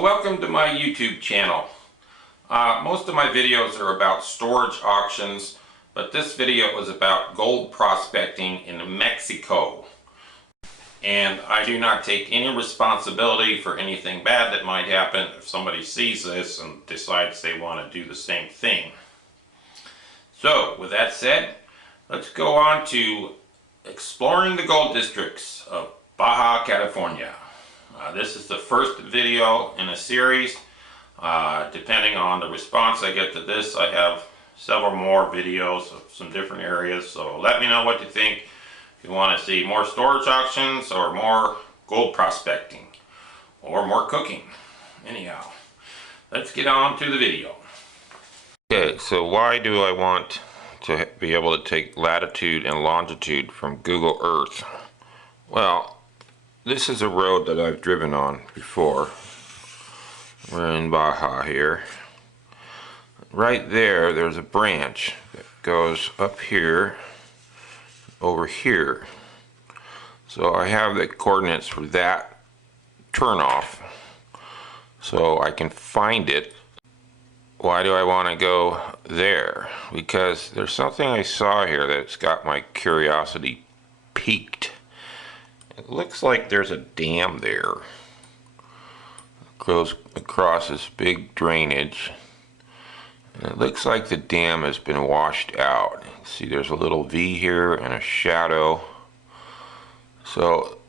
So welcome to my YouTube channel. Most of my videos are about storage auctions, but this video is about gold prospecting in Mexico. And I do not take any responsibility for anything bad that might happen if somebody sees this and decides they want to do the same thing. So with that said, let's go on to exploring the gold districts of Baja, California. This is the first video in a series. Depending on the response I get to this, I have several more videos of some different areas, so let me know what you think. If you want to see more storage auctions or more gold prospecting or more cooking. Anyhow, let's get on to the video. Okay, so why do I want to be able to take latitude and longitude from Google Earth? Well, this is a road that I've driven on before. We're in Baja here. Right there, there's a branch that goes up here, over here. So I have the coordinates for that turnoff, so I can find it. Why do I want to go there? Because there's something I saw here that's got my curiosity piqued. It looks like there's a dam there. It goes across this big drainage. And it looks like the dam has been washed out. See, there's a little V here and a shadow. So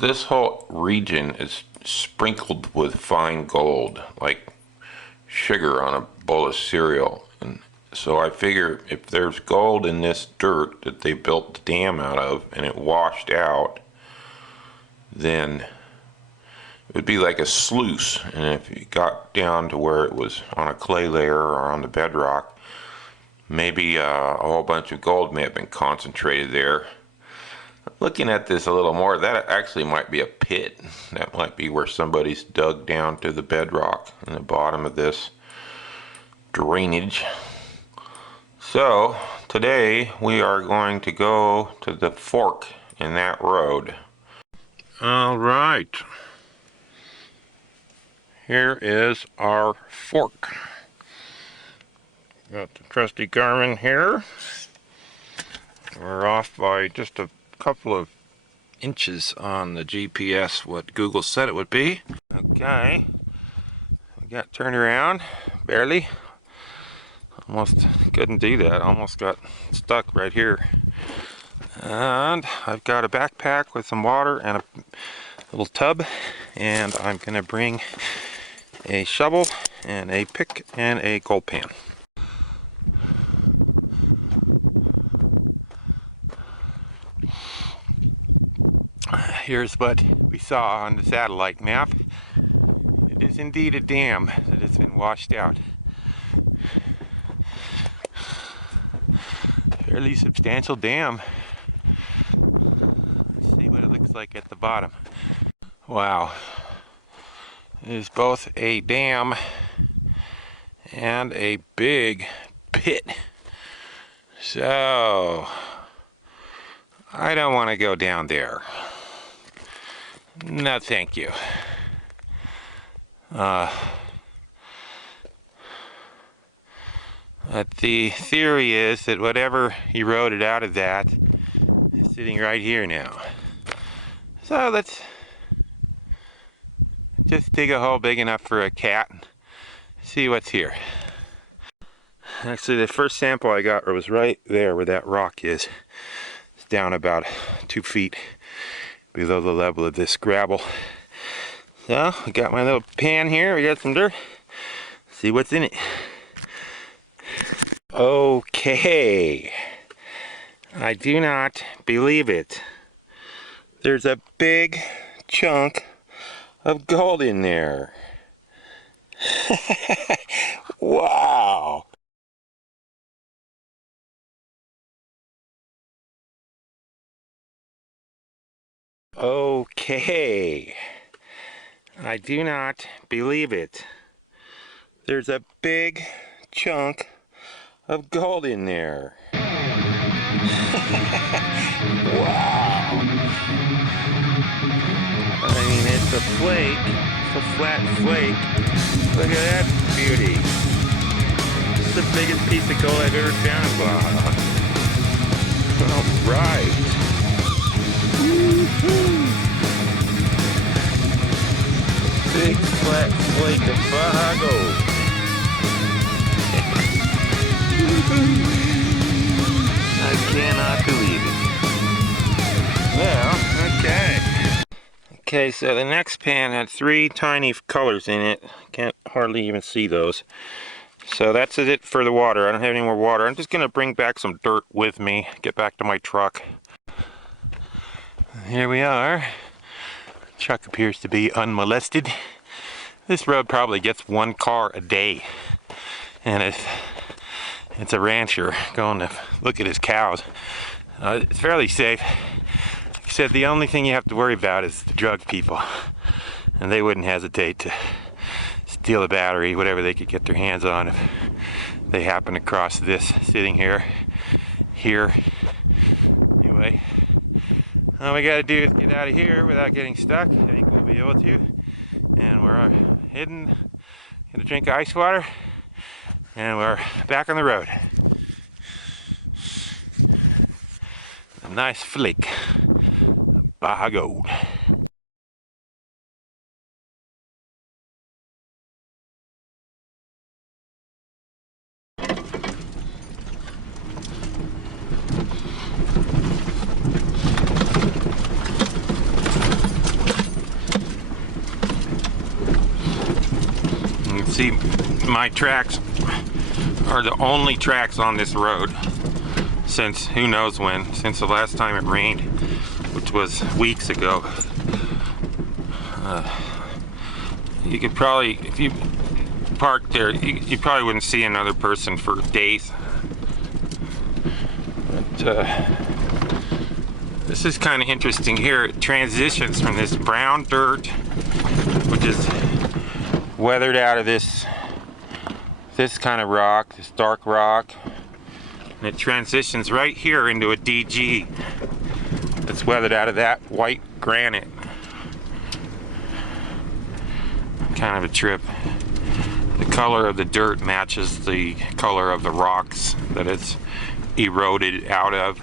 this whole region is sprinkled with fine gold, like sugar on a bowl of cereal. And so I figure if there's gold in this dirt that they built the dam out of and it washed out, then it would be like a sluice, and if you got down to where it was on a clay layer or on the bedrock, maybe a whole bunch of gold may have been concentrated there. Looking at this a little more, that actually might be a pit. That might be where somebody's dug down to the bedrock in the bottom of this drainage. So today we are going to go to the fork in that road. All right, here is our fork. Got the trusty Garmin here. We're off by just a couple of inches on the GPS what Google said it would be. Okay, we got turned around, barely. Almost couldn't do that, almost got stuck right here. And I've got a backpack with some water and a little tub, and I'm gonna bring a shovel and a pick and a gold pan. Here's what we saw on the satellite map. It is indeed a dam that has been washed out. Fairly substantial dam. Let's see what it looks like at the bottom. Wow. It is both a dam and a big pit. So I don't want to go down there. No, thank you. But the theory is that whatever eroded out of that is sitting right here now. So let's just dig a hole big enough for a cat and see what's here. Actually, the first sample I got was right there where that rock is. It's down about 2 feet below the level of this gravel. So I got my little pan here. We got some dirt. See what's in it. Okay, I do not believe it. There's a big chunk of gold in there. Wow. Okay, I do not believe it. There's a big chunk of gold in there. Wow. I mean, it's a flake beautiful flat flake. Look at that beauty. This is the biggest piece of gold I've ever found in Baja. Alright. Big flat flake of Baja gold. I cannot believe it. Well, okay. Okay, so the next pan had 3 tiny colors in it. Can't hardly even see those. So that's it for the water. I don't have any more water. I'm just going to bring back some dirt with me. Get back to my truck. Here we are. The truck appears to be unmolested. This road probably gets 1 car a day. And if it's a rancher going to look at his cows, it's fairly safe. He said the only thing you have to worry about is the drug people, and they wouldn't hesitate to steal a battery, whatever they could get their hands on, if they happen to cross this sitting here. Anyway, all we gotta do is get out of here without getting stuck. I think we'll be able to. And we're heading, gonna drink ice water, and we're back on the road. A nice flake. Baja gold. You can see my tracks are the only tracks on this road since who knows when, since the last time it rained, which was weeks ago. You could probably, if you parked there, you probably wouldn't see another person for days. But this is kind of interesting here. It transitions from this brown dirt, which is weathered out of this kind of rock, this dark rock, and it transitions right here into a DG that's weathered out of that white granite. Kind of a trip. The color of the dirt matches the color of the rocks that it's eroded out of.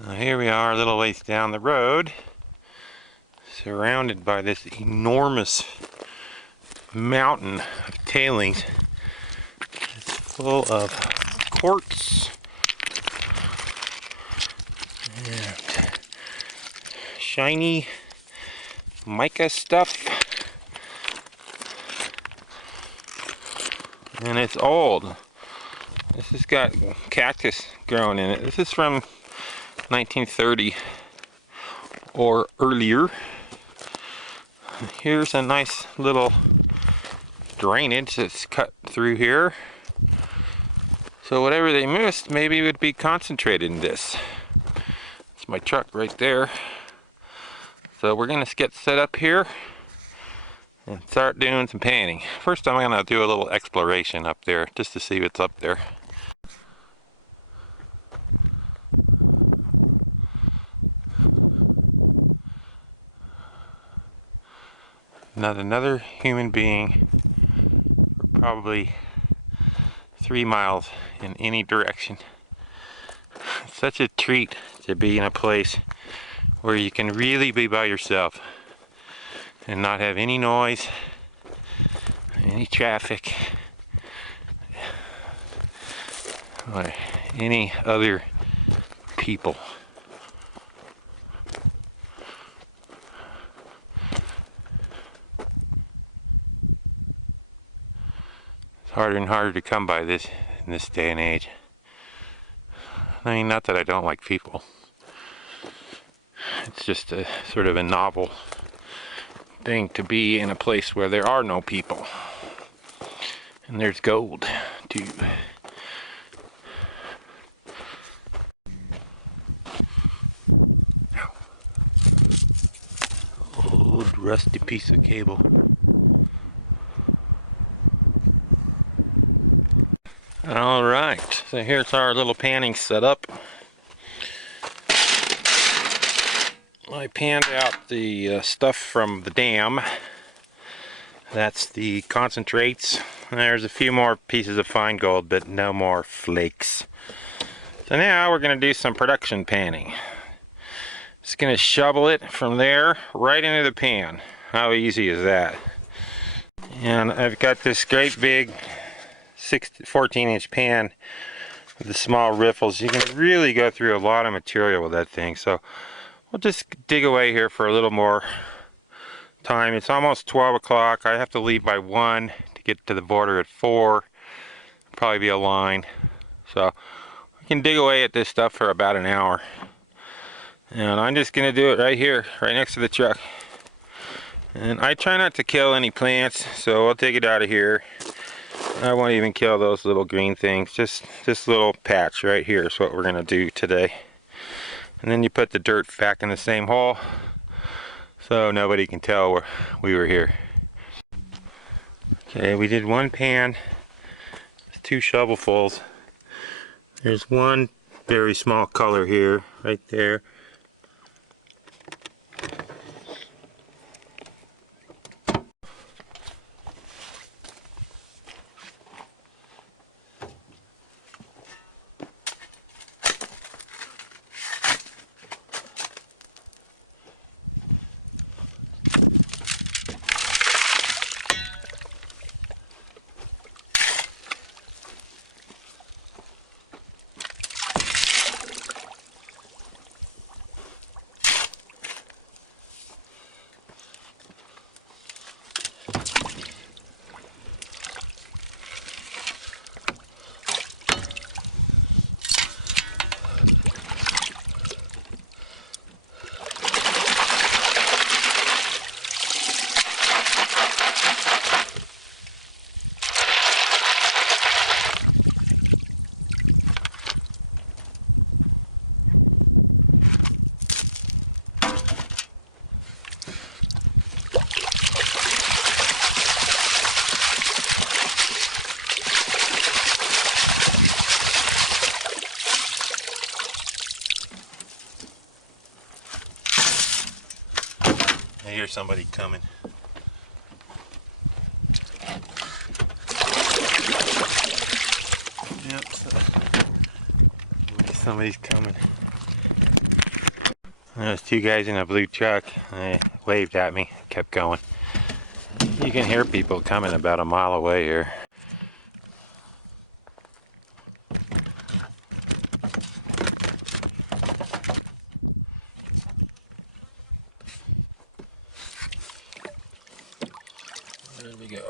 Now here we are a little ways down the road, surrounded by this enormous mountain of tailings. It's full of quartz and shiny mica stuff, and it's old. This has got cactus growing in it. This is from 1930 or earlier. Here's a nice little drainage that's cut through here. So whatever they missed maybe would be concentrated in this. It's my truck right there. So we're gonna get set up here and start doing some panning. First I'm gonna do a little exploration up there just to see what's up there. Not another human being for probably 3 miles in any direction. It's such a treat to be in a place where you can really be by yourself and not have any noise, any traffic, or any other people. Harder and harder to come by this in this day and age. I mean, not that I don't like people. It's just a sort of a novel thing to be in a place where there are no people. And there's gold, too. Old rusty piece of cable. Alright, so here's our little panning setup. I panned out the stuff from the dam. That's the concentrates. There's a few more pieces of fine gold, but no more flakes. So now we're going to do some production panning. Just going to shovel it from there right into the pan. How easy is that? And I've got this great big 14-inch pan with the small riffles. You can really go through a lot of material with that thing. So we'll just dig away here for a little more time. It's almost 12 o'clock. I have to leave by 1 to get to the border at 4. Probably be a line. So we can dig away at this stuff for about an hour. And I'm just going to do it right here, right next to the truck. And I try not to kill any plants, so I'll take it out of here. I won't even kill those little green things. Just this little patch right here is what we're going to do today. And then you put the dirt back in the same hole, so nobody can tell we were here. Okay, we did one pan with 2 shovelfuls. There's one very small color here, right there. I hear somebody coming. Yep, somebody's coming. There's 2 guys in a blue truck. They waved at me, kept going. You can hear people coming about a mile away here. There we go.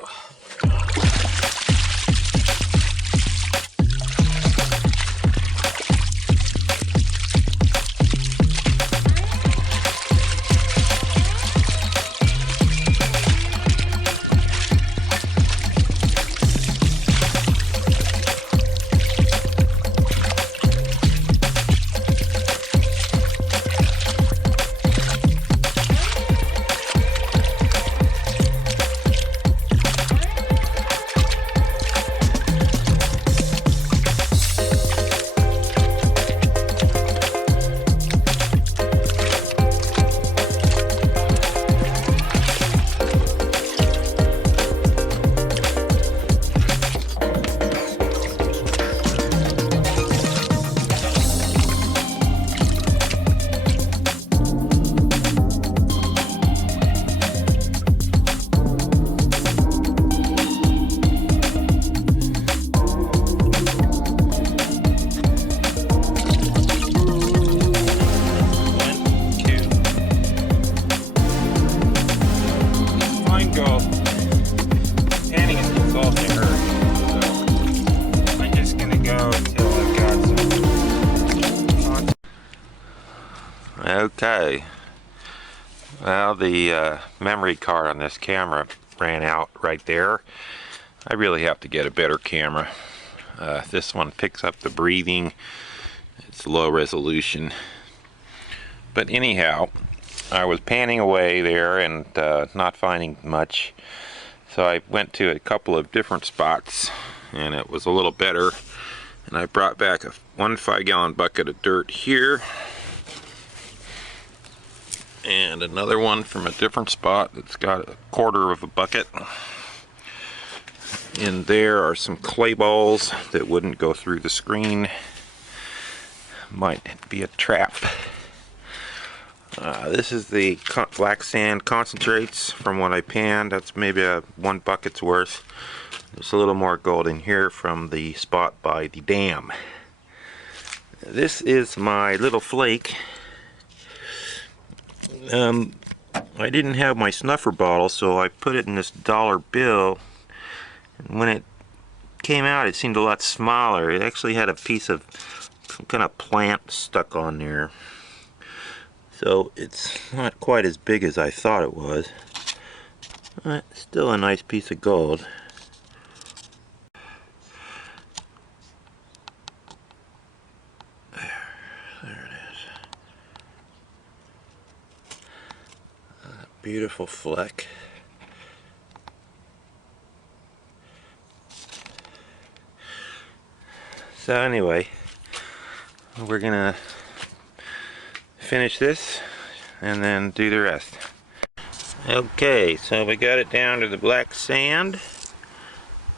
Okay, well, the memory card on this camera ran out right there. I really have to get a better camera. This one picks up the breathing. It's low resolution. But anyhow, I was panning away there and not finding much. So I went to a couple of different spots and it was a little better. And I brought back one 5-gallon bucket of dirt here. And another one from a different spot that's got a quarter of a bucket. In there are some clay balls that wouldn't go through the screen. Might be a trap. This is the black sand concentrates from what I panned. That's maybe one bucket's worth. There's a little more gold in here from the spot by the dam. This is my little flake. I didn't have my snuffer bottle, so I put it in this dollar bill. And when it came out, it seemed a lot smaller. It actually had a piece of some kind of plant stuck on there. So it's not quite as big as I thought it was. But still a nice piece of gold. There it is. A beautiful fleck. So anyway, we're gonna finish this and then do the rest. Okay, so we got it down to the black sand.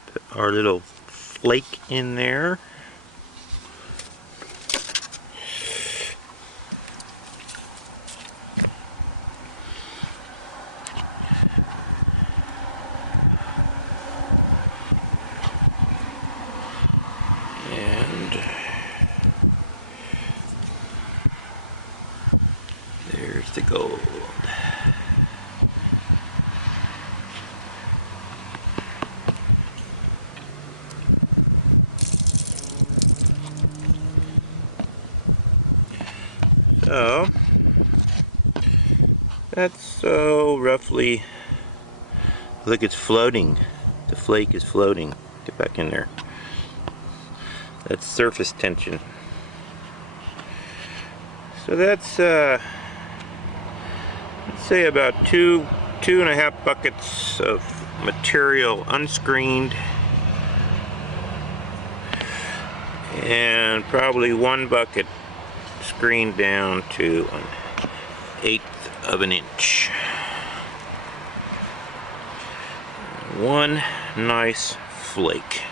Put our little flake in there. And there's the gold. So that's so roughly, look, it's floating. The flake is floating. Get back in there. That's surface tension. So that's let's say about two and a half buckets of material unscreened, and probably one bucket screened down to 1/8 of an inch. One nice flake.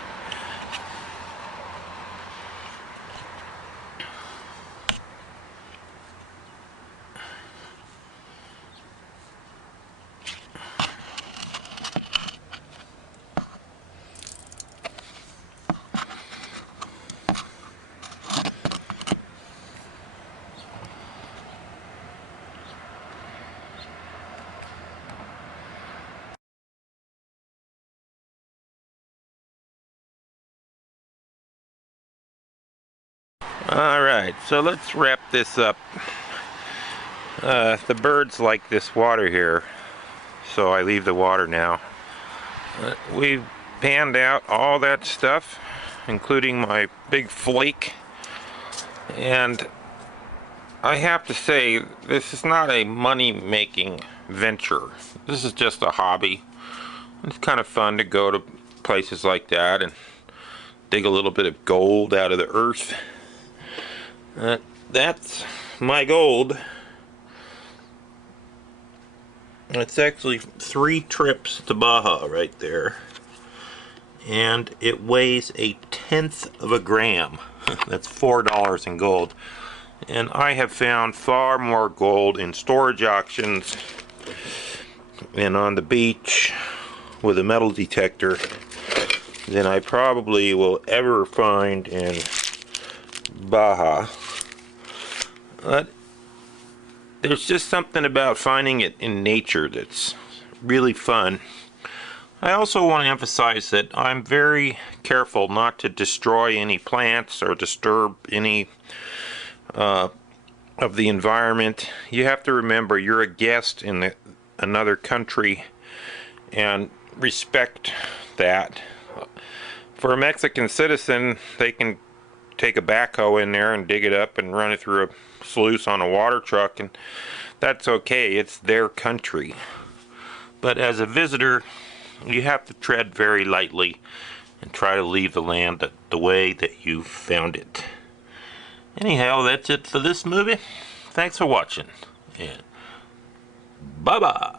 Alright, so let's wrap this up. The birds like this water here, so I leave the water now. We've panned out all that stuff, including my big flake, and I have to say, this is not a money-making venture. This is just a hobby. It's kind of fun to go to places like that and dig a little bit of gold out of the earth. That's my gold. It's actually 3 trips to Baja right there, and it weighs 1/10 of a gram. That's $4 in gold. And I have found far more gold in storage auctions and on the beach with a metal detector than I probably will ever find in Baja. But there's just something about finding it in nature that's really fun. I also want to emphasize that I'm very careful not to destroy any plants or disturb any of the environment. You have to remember you're a guest in another country and respect that. For a Mexican citizen, they can take a backhoe in there and dig it up and run it through a sluice on a water truck, and that's okay. It's their country. But as a visitor, you have to tread very lightly and try to leave the land the way that you found it. Anyhow, that's it for this movie. Thanks for watching, and Bye-bye.